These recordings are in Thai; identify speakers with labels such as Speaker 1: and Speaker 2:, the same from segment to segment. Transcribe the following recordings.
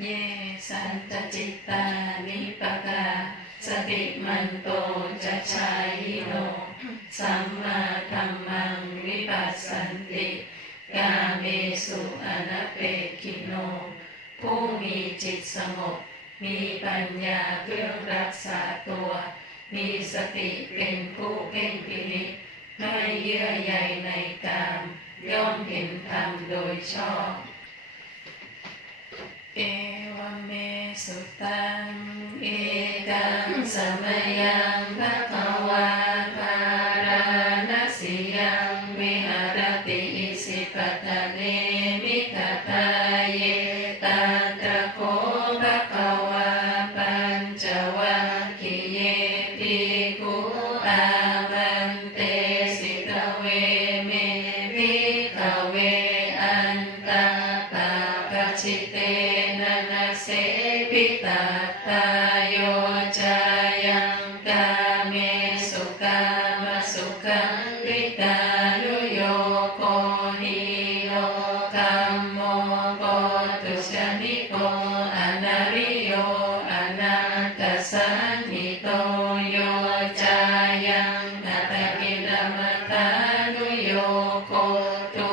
Speaker 1: เยสันตจิตตานิปกา สติมันโตจะชายโลสัมมาธรรมังวิปัสสันติกาเมสุอนัเปกิโน ผู้มีจิตสงบมีปัญญาเพื่อรักษาตัว มีสติเป็นผู้เป็นพินิไม่เยื่อใยในกาม ย่อมเห็นธรรมโดยชอบ เอวเมสุตังเอกังสมยังพระภวาภารานสิยังวิหารติอิสิปตะเนมิตา yo ko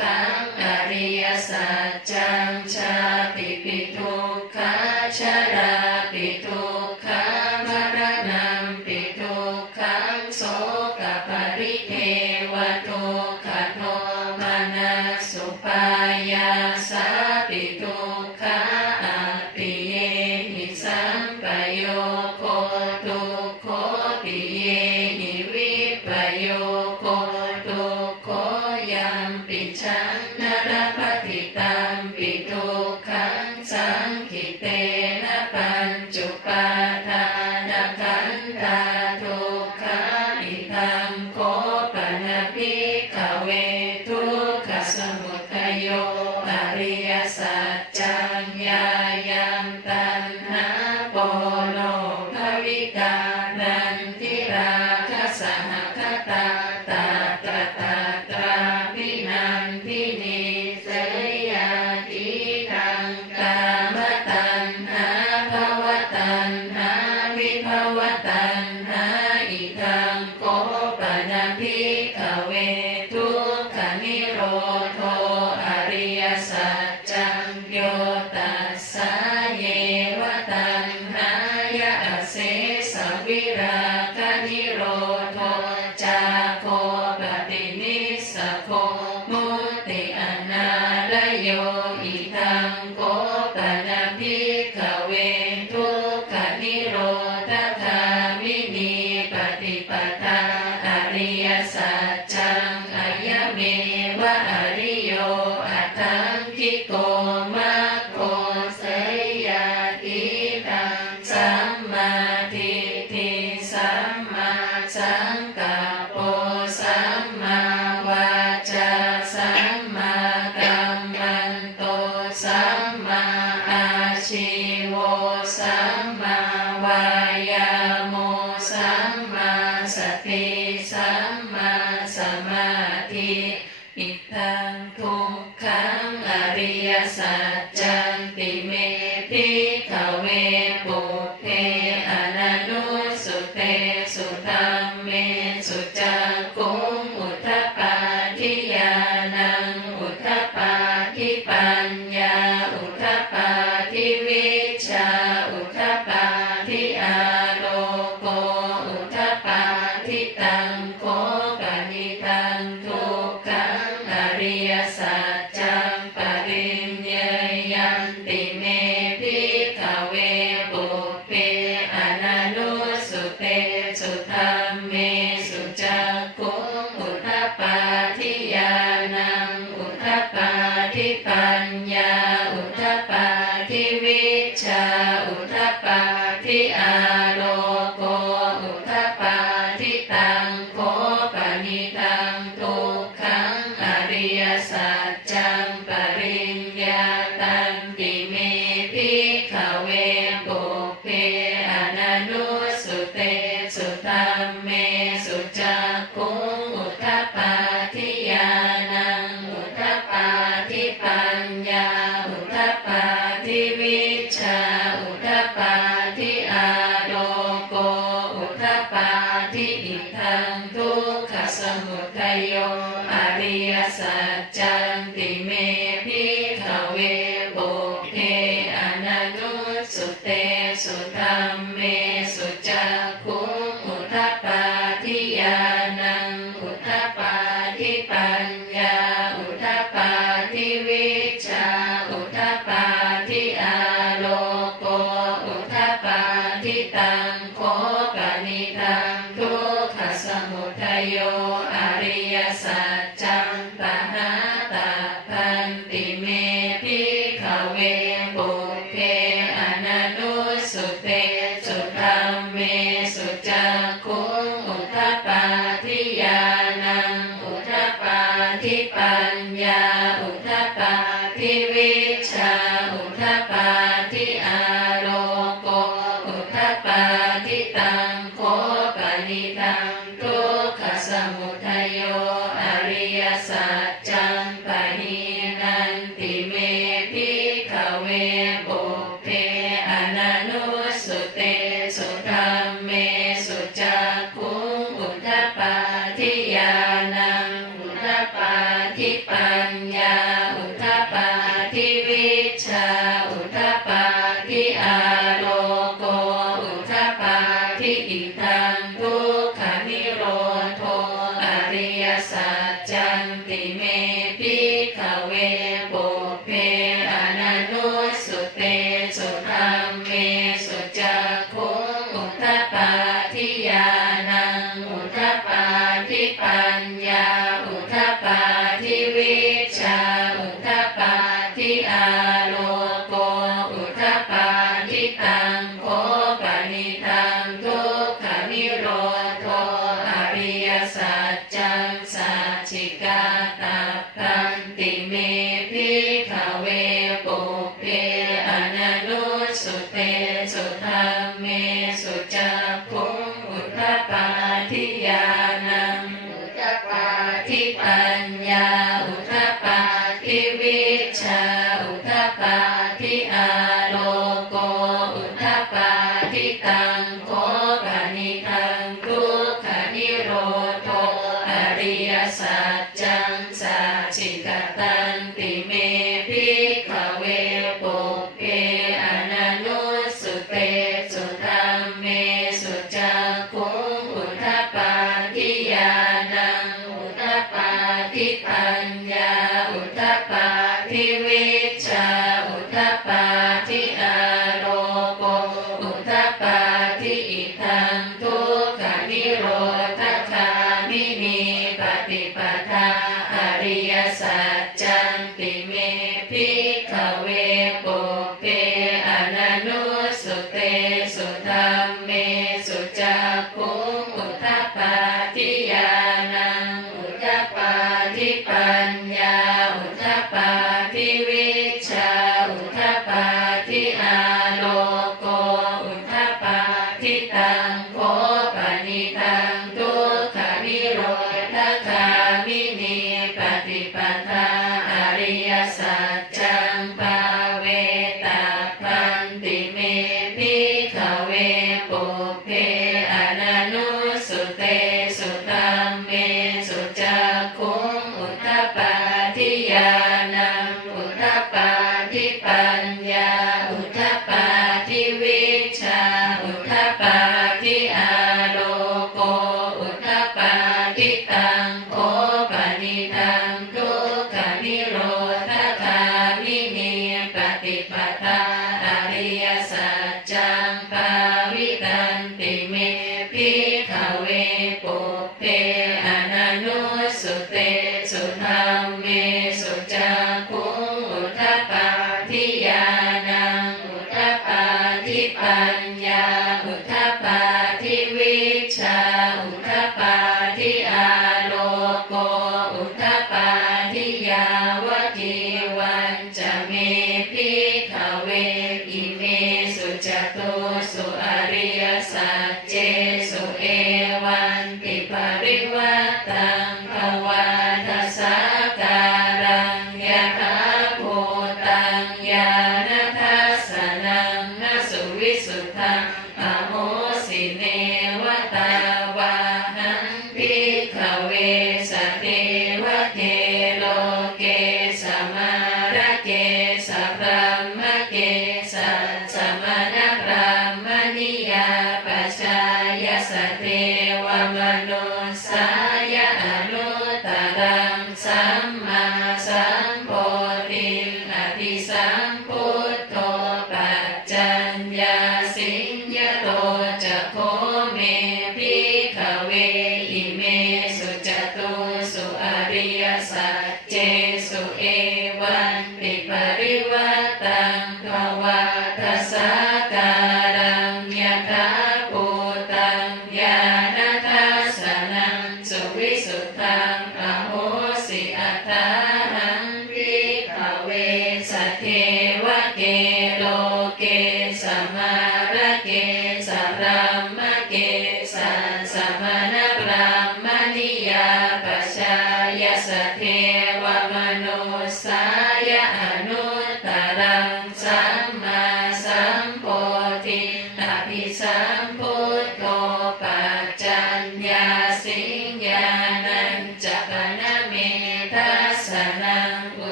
Speaker 1: ขังอริยสัจจังชาติปิทุกขชรา วายาโมสัมมาสติ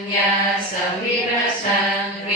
Speaker 1: ญญาสวิรชัง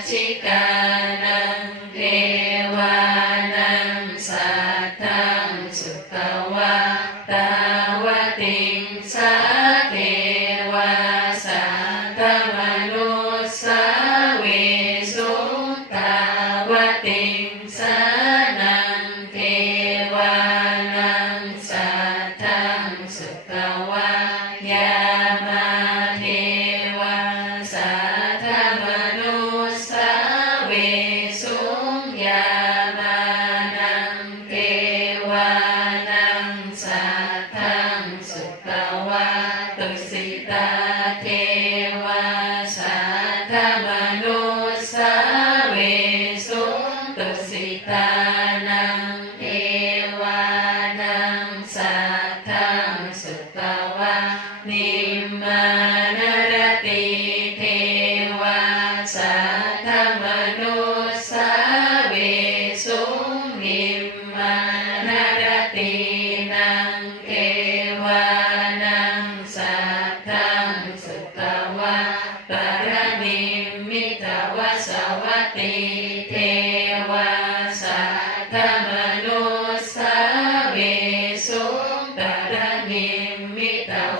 Speaker 1: 情感。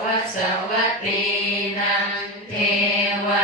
Speaker 1: วสวัสดีนันเทวา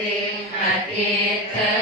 Speaker 1: ติอธิเต